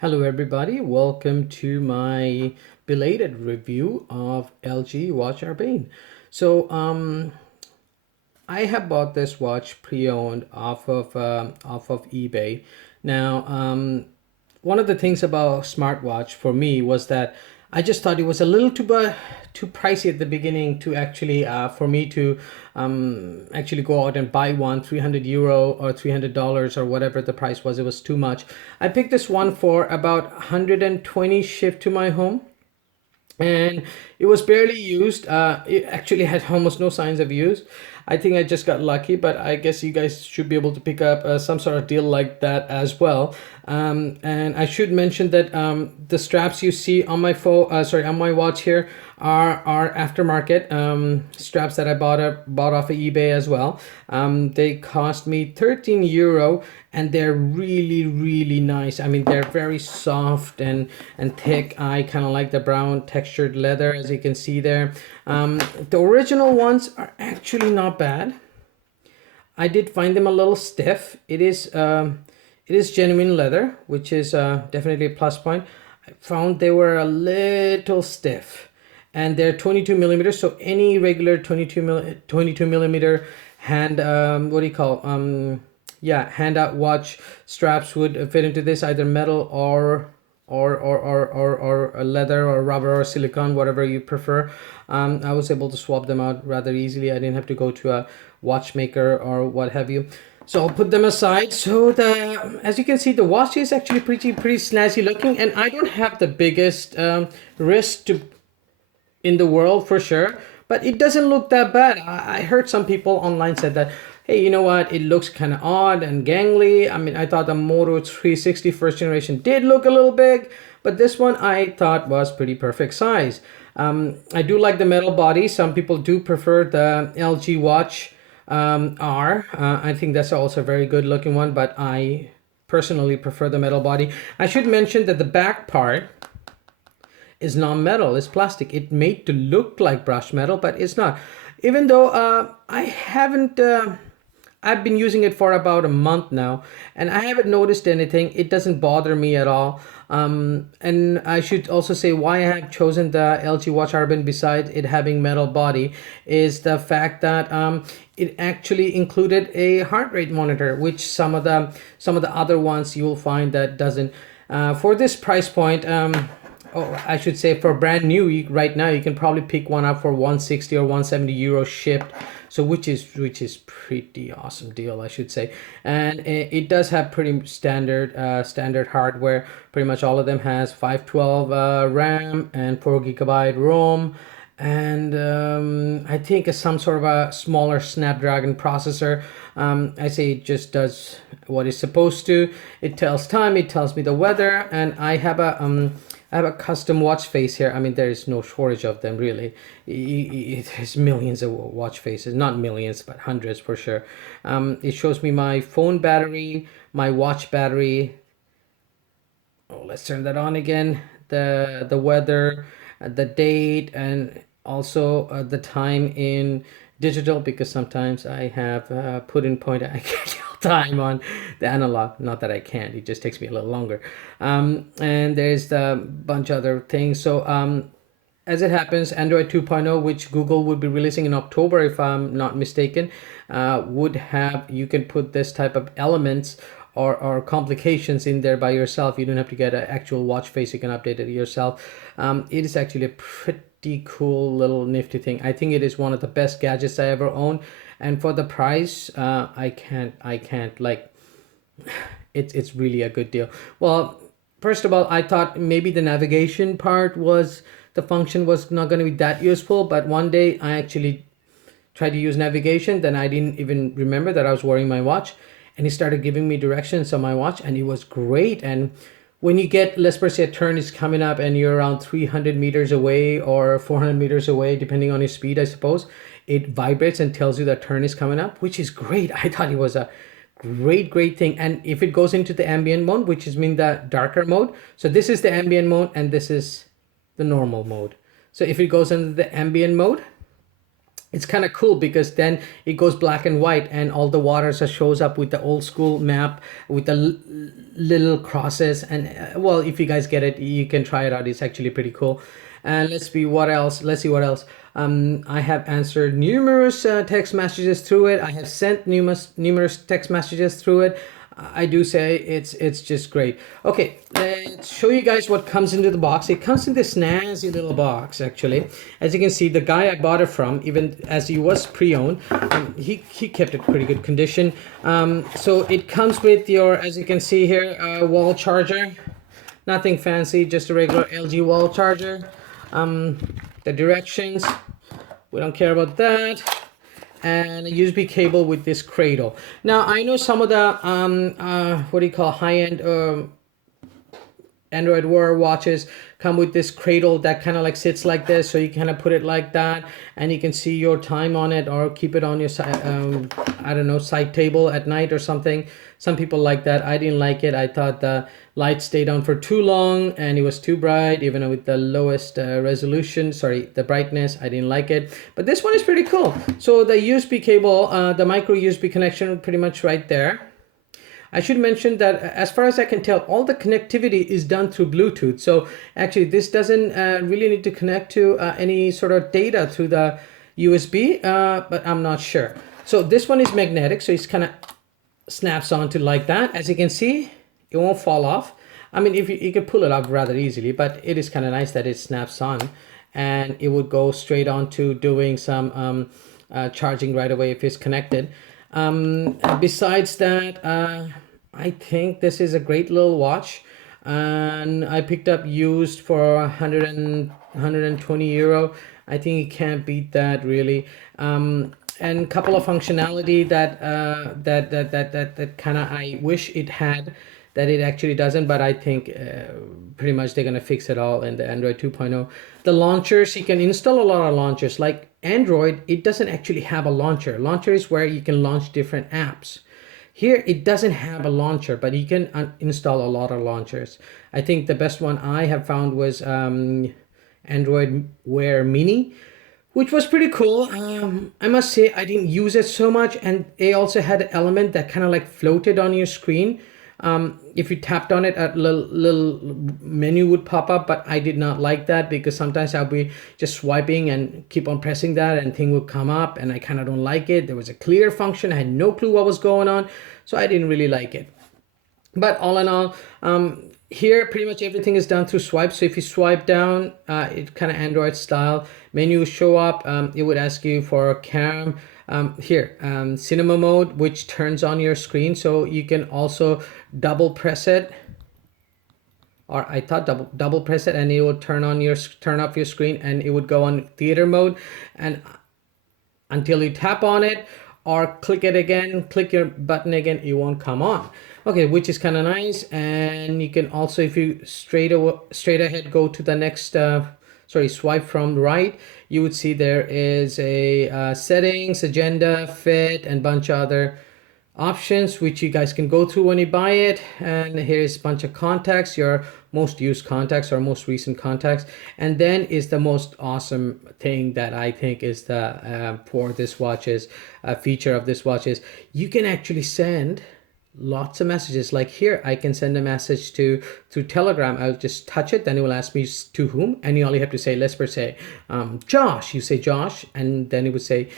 Hello everybody, welcome to my belated review of LG Watch Urbane. So I have bought this watch pre-owned off of eBay. Now, one of the things about smartwatch for me was that I just thought it was a little too pricey at the beginning to actually for me to actually go out and buy one. 300 euro or $300 or whatever the price was. It was too much. I picked this one for about 120 shipped to my home, and it was barely used. It actually had almost no signs of use. I think I just got lucky, but I guess you guys should be able to pick up some sort of deal like that as well. And I should mention that the straps you see on my on my watch here are aftermarket straps that I bought off of eBay as well. They cost me 13 euro, and they're really nice. I mean, they're very soft and thick. I kind of like the brown textured leather, as you can see there. The original ones are actually not bad. I did find them a little stiff. It is genuine leather, which is definitely a plus point. I found they were a little stiff, and they're 22 millimeters. So any regular 22 millimeter hand, what do you call, yeah, hand out watch straps would fit into this, either metal or a leather or rubber or silicone, whatever you prefer. I was able to swap them out rather easily. I didn't have to go to a watchmaker or what have you. So I'll put them aside. So as you can see, the watch is actually pretty snazzy looking, and I don't have the biggest wrist in the world for sure, but it doesn't look that bad. I heard some people online said that, hey, you know what, it looks kind of odd and gangly. I mean, I thought the Moto 360 first generation did look a little big, but this one I thought was pretty perfect size. I do like the metal body. Some people do prefer the LG watch R. I think that's also a very good looking one, but I personally prefer the metal body. I should mention that the back part is non-metal, it's plastic. It made to look like brushed metal, but it's not. Even though I haven't I've been using it for about a month now, and I haven't noticed anything. It doesn't bother me at all. And I should also say why I have chosen the LG Watch Urbane besides it having metal body is the fact that it actually included a heart rate monitor, which some of the other ones you will find that doesn't. For this price point, oh, I should say for brand new, right now you can probably pick one up for 160 or 170 euro shipped. So which is pretty awesome deal, I should say. And it does have pretty standard hardware. Pretty much all of them has 512 RAM and 4 GB ROM, and I think some sort of a smaller Snapdragon processor. I say it just does what it's supposed to. It tells time, it tells me the weather, and I have a custom watch face here. I mean, there is no shortage of them, really. There's millions of watch faces, not millions, but hundreds for sure. It shows me my phone battery, my watch battery. Oh, let's turn that on again. The weather, the date, and also the time in digital, because sometimes I have put in point I can't tell time on the analog. Not that I can't, it just takes me a little longer. And there's the bunch of other things. So as it happens, Android 2.0, which Google would be releasing in October, if I'm not mistaken, would have, you can put this type of elements or complications in there by yourself. You don't have to get an actual watch face. You can update it yourself. It is actually a pretty cool little nifty thing. I think it is one of the best gadgets I ever owned, and for the price, I can't like. It's really a good deal. Well, first of all, I thought maybe the navigation part was the function was not going to be that useful, but one day I actually tried to use navigation, then I didn't even remember that I was wearing my watch, and he started giving me directions on my watch, and it was great. And when you get, let's say a turn is coming up and you're around 300 meters away or 400 meters away, depending on your speed, I suppose, it vibrates and tells you that turn is coming up, which is great. I thought it was a great thing. And if it goes into the ambient mode, which is mean the darker mode, so this is the ambient mode and this is the normal mode. So if it goes into the ambient mode, it's kind of cool because then it goes black and white and all the waters shows up with the old school map with the little crosses. And well, if you guys get it, you can try it out. It's actually pretty cool. And let's see what else. I have answered numerous text messages through it. I have sent numerous text messages through it. I do say it's just great. Okay, let's show you guys what comes into the box. It comes in this snazzy little box, actually. As you can see, the guy I bought it from, even as he was pre-owned, he kept it pretty good condition. So it comes with your, as you can see here, wall charger. Nothing fancy, just a regular LG wall charger. The directions, we don't care about that. And a USB cable with this cradle. Now I know some of the what do you call high-end Android Wear watches come with this cradle that kind of like sits like this, so you kind of put it like that and you can see your time on it or keep it on your I don't know, side table at night or something. Some people like that. I didn't like it. I thought the light stayed on for too long and it was too bright, even with the lowest resolution, sorry, the brightness. I didn't like it, but this one is pretty cool. So the USB cable, the micro USB connection, pretty much right there. I should mention that as far as I can tell, all the connectivity is done through Bluetooth. So actually this doesn't really need to connect to any sort of data through the USB, but I'm not sure. So this one is magnetic, so it's kind of snaps onto like that. As you can see, it won't fall off. I mean, if you could pull it up rather easily, but it is kind of nice that it snaps on and it would go straight on to doing some charging right away if it's connected. Besides that, I think this is a great little watch, and I picked up used for 120 euro. I think you can't beat that really. And a couple of functionality that that kind of I wish it had that it actually doesn't, but I think pretty much they're gonna fix it all in the Android 2.0. The launchers, you can install a lot of launchers. Like Android, it doesn't actually have a launcher. Launcher is where you can launch different apps. Here it doesn't have a launcher, but you can install a lot of launchers. I think the best one I have found was Android Wear Mini, which was pretty cool. I must say I didn't use it so much, and they also had an element that kind of like floated on your screen. If you tapped on it, a little menu would pop up, but I did not like that because sometimes I'll be just swiping and keep on pressing that and thing would come up and I kind of don't like it. There was a clear function. I had no clue what was going on, so I didn't really like it. But all in all, here pretty much everything is done through swipe. So if you swipe down, it kind of Android style, menus show up. It would ask you for cam. Here, cinema mode, which turns on your screen, so you can also double press it, or I thought double press it and it would turn off your screen and it would go on theater mode, and until you tap on it or click it again, click your button again, it won't come on. Okay, which is kind of nice. And you can also, if you straight ahead go to the next swipe from right, you would see there is a settings, agenda, fit, and bunch of other options which you guys can go through when you buy it. And here's a bunch of contacts, your most used contacts or most recent contacts. And then is the most awesome thing that I think is the for this watches feature of this watch is you can actually send lots of messages. Like here, I can send a message through Telegram. I'll just touch it, then it will ask me to whom, and you only have to say, let's say Josh. You say Josh, and then it would say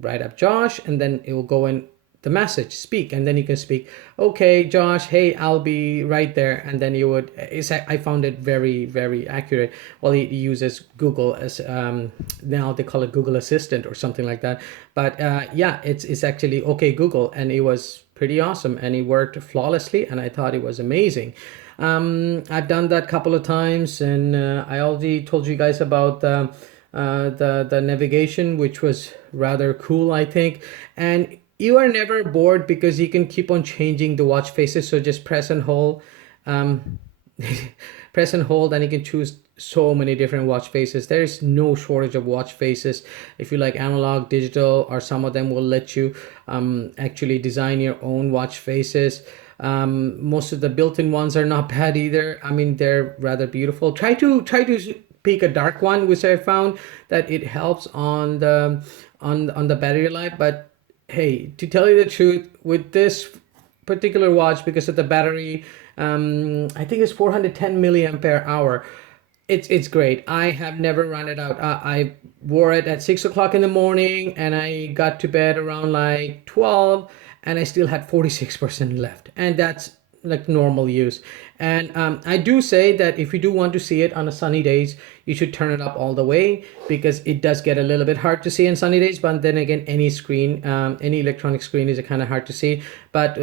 write up Josh, and then it will go in the message, speak, and then you can speak, okay Josh, hey, I'll be right there. And then you would, I found it very, very accurate. Well, it uses Google as now they call it Google Assistant or something like that, but yeah, it's actually okay Google, and it was pretty awesome and it worked flawlessly, and I thought it was amazing. I've done that a couple of times, and I already told you guys about the navigation, which was rather cool, I think. And you are never bored because you can keep on changing the watch faces. So just press and hold, press and hold, and you can choose so many different watch faces. There is no shortage of watch faces. If you like analog, digital, or some of them will let you actually design your own watch faces. Most of the built-in ones are not bad either. I mean, they're rather beautiful. Try to pick a dark one, which I found that it helps on the on the battery life. But hey, to tell you the truth, with this particular watch, because of the battery, I think it's 410 milliampere hour. It's great. I have never run it out. I wore it at 6 o'clock in the morning, and I got to bed around like 12, and I still had 46% left, and that's like normal use. And I do say that if you do want to see it on a sunny days, you should turn it up all the way, because it does get a little bit hard to see on sunny days. But then again, any screen, any electronic screen is kind of hard to see. But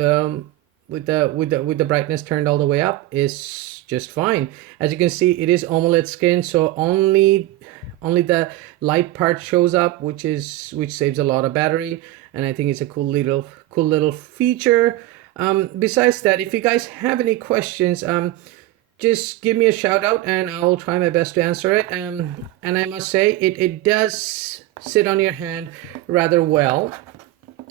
with the brightness turned all the way up is just fine. As you can see, it is AMOLED skin, so only the light part shows up, which saves a lot of battery, and I think it's a cool little feature. Besides that, if you guys have any questions, just give me a shout out and I'll try my best to answer it. And I must say, it does sit on your hand rather well.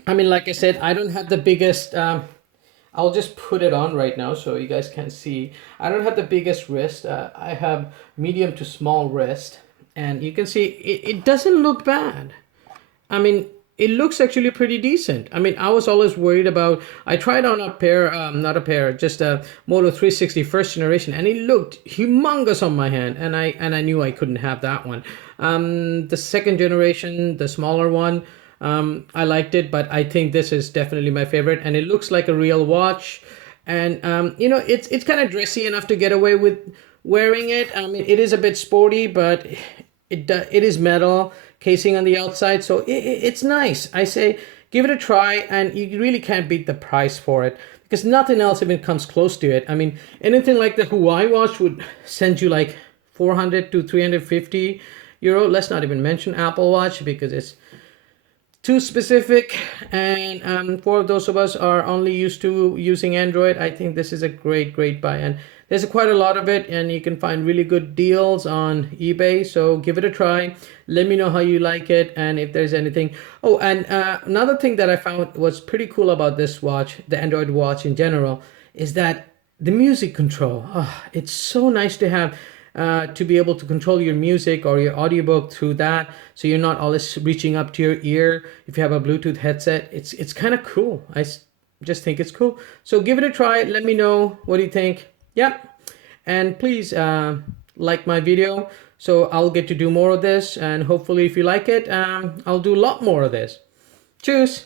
I mean, like I said, I don't have the biggest, I'll just put it on right now so you guys can see. I don't have the biggest wrist. I have medium to small wrist, and you can see it doesn't look bad. I mean, it looks actually pretty decent. I mean, I was always worried about, I tried on a pair, not a pair, just a Moto 360 first generation, and it looked humongous on my hand, and I knew I couldn't have that one. The second generation, the smaller one, I liked it, but I think this is definitely my favorite, and it looks like a real watch. And it's kind of dressy enough to get away with wearing it. I mean, it is a bit sporty, but it is metal casing on the outside, so it's nice. I say give it a try, and you really can't beat the price for it, because nothing else even comes close to it. I mean, anything like the Hawaii watch would send you like 400 to 350 euro. Let's not even mention Apple Watch, because it's too specific, and for those of us are only used to using Android, I think this is a great buy. And there's quite a lot of it, and you can find really good deals on eBay, so give it a try. Let me know how you like it, and if there's anything. Oh, and another thing that I found was pretty cool about this watch, the Android watch in general, is that the music control. Oh, it's so nice to have, to be able to control your music or your audiobook through that, so you're not always reaching up to your ear. If you have a Bluetooth headset, it's kind of cool. Just think it's cool. So give it a try. Let me know what you think. Yep. And please like my video, so I'll get to do more of this, and hopefully if you like it, I'll do a lot more of this. Cheers.